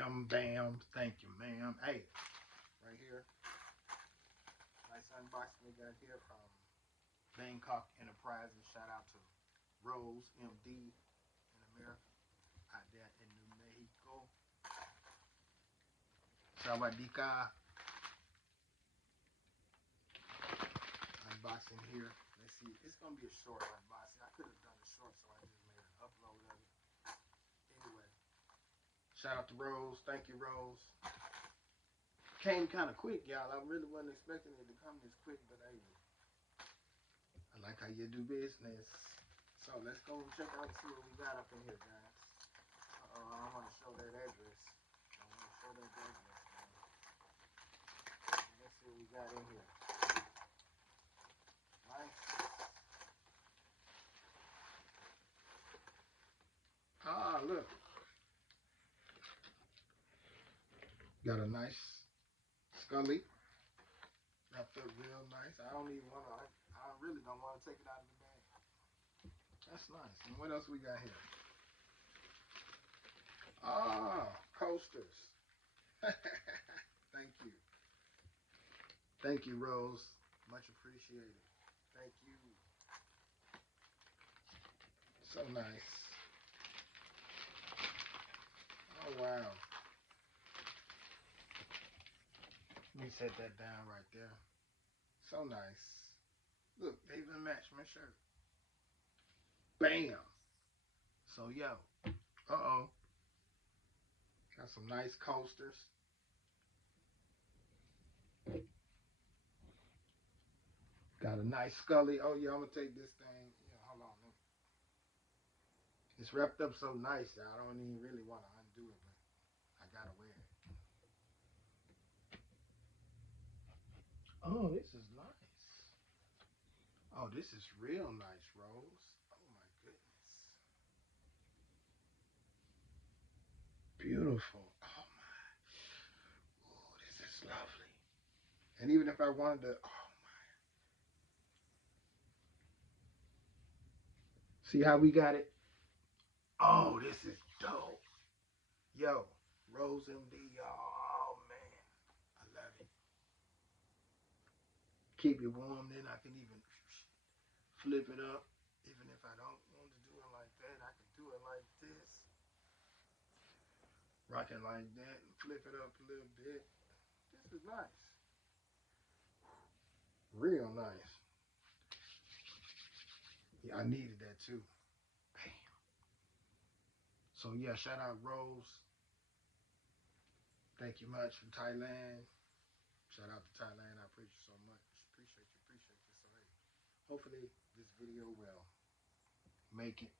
Bam, bam. Thank you, ma'am. Hey, right here. Nice unboxing we got here from Bangkok Enterprises. Shout out to Rose MD in America, out there in New Mexico. Sawadika. Unboxing here. Let's see. It's gonna be a short unboxing. I could have done it short, so I just made an upload of it. Anyway, shout out to Rose. Thank you, Rose. Came kind of quick, y'all. I really wasn't expecting it to come this quick, but hey, I like how you do business. So let's go and check out and see what we got up in here, guys. I don't want to show that address. I want to show that address, man. Let's see what we got in here. Nice. Ah, look. Got a nice Scully. Wrapped up real nice. I don't even want to, I really don't want to take it out of the bag. That's nice. And what else we got here? Ah, coasters. Thank you. Thank you, Rose. Much appreciated. Thank you. So nice. Oh, wow. Let me set that down right there. So nice. Look, they even matched my shirt. Bam. So, yo. Uh-oh. Got some nice coasters. Got a nice Scully. Oh, yeah, I'm going to take this thing. Yeah, hold on. It's wrapped up so nice that I don't even really want to undo it, but I got to wear it. Oh, this is nice. Oh, this is real nice, Rose. Oh, my goodness. Beautiful. Oh, my. Oh, this is lovely. And even if I wanted to, oh, see how we got it? Oh, this is dope. Yo, Rose MD, y'all. Oh, man. I love it. Keep it warm, then I can even flip it up. Even if I don't want to do it like that, I can do it like this. Rock it like that and flip it up a little bit. This is nice. Real nice. Yeah, I needed that too. Bam. So yeah, shout out Rose. Thank you much from Thailand. Shout out to Thailand. I appreciate you so much. Appreciate you. Appreciate you. So hey, hopefully this video will make it.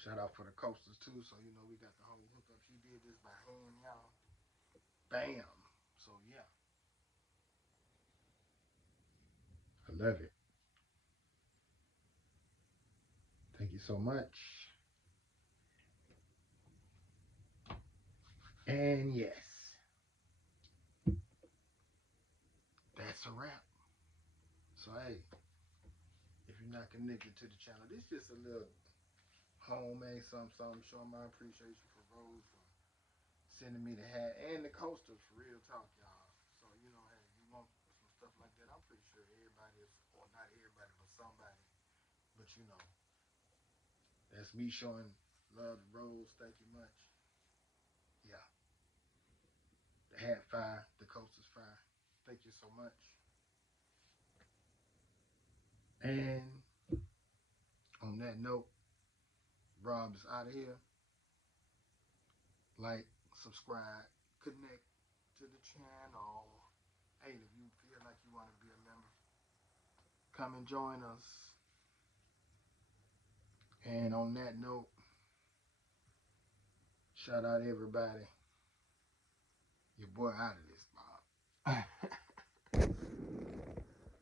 Shout out for the coasters too. So you know we got the whole hookup. She did this by hand, y'all. Bam. So yeah, I love it. Thank you so much. And yes, that's a wrap. So hey, if you're not connected to the channel, this is just a little homemade something, showing my appreciation for Rose for sending me the hat and the coasters for real talk, y'all. So, you know, hey, you want some stuff like that, I'm pretty sure everybody is, or not everybody, but somebody. But you know, that's me showing love to Rose. Thank you much. Yeah. The hat fire, the coasters fire. Thank you so much. And on that note, Rob is out of here. Like, subscribe, connect to the channel. Hey, if you feel like you want to be a member, come and join us. And on that note, shout out everybody. Your boy out of this, Bob.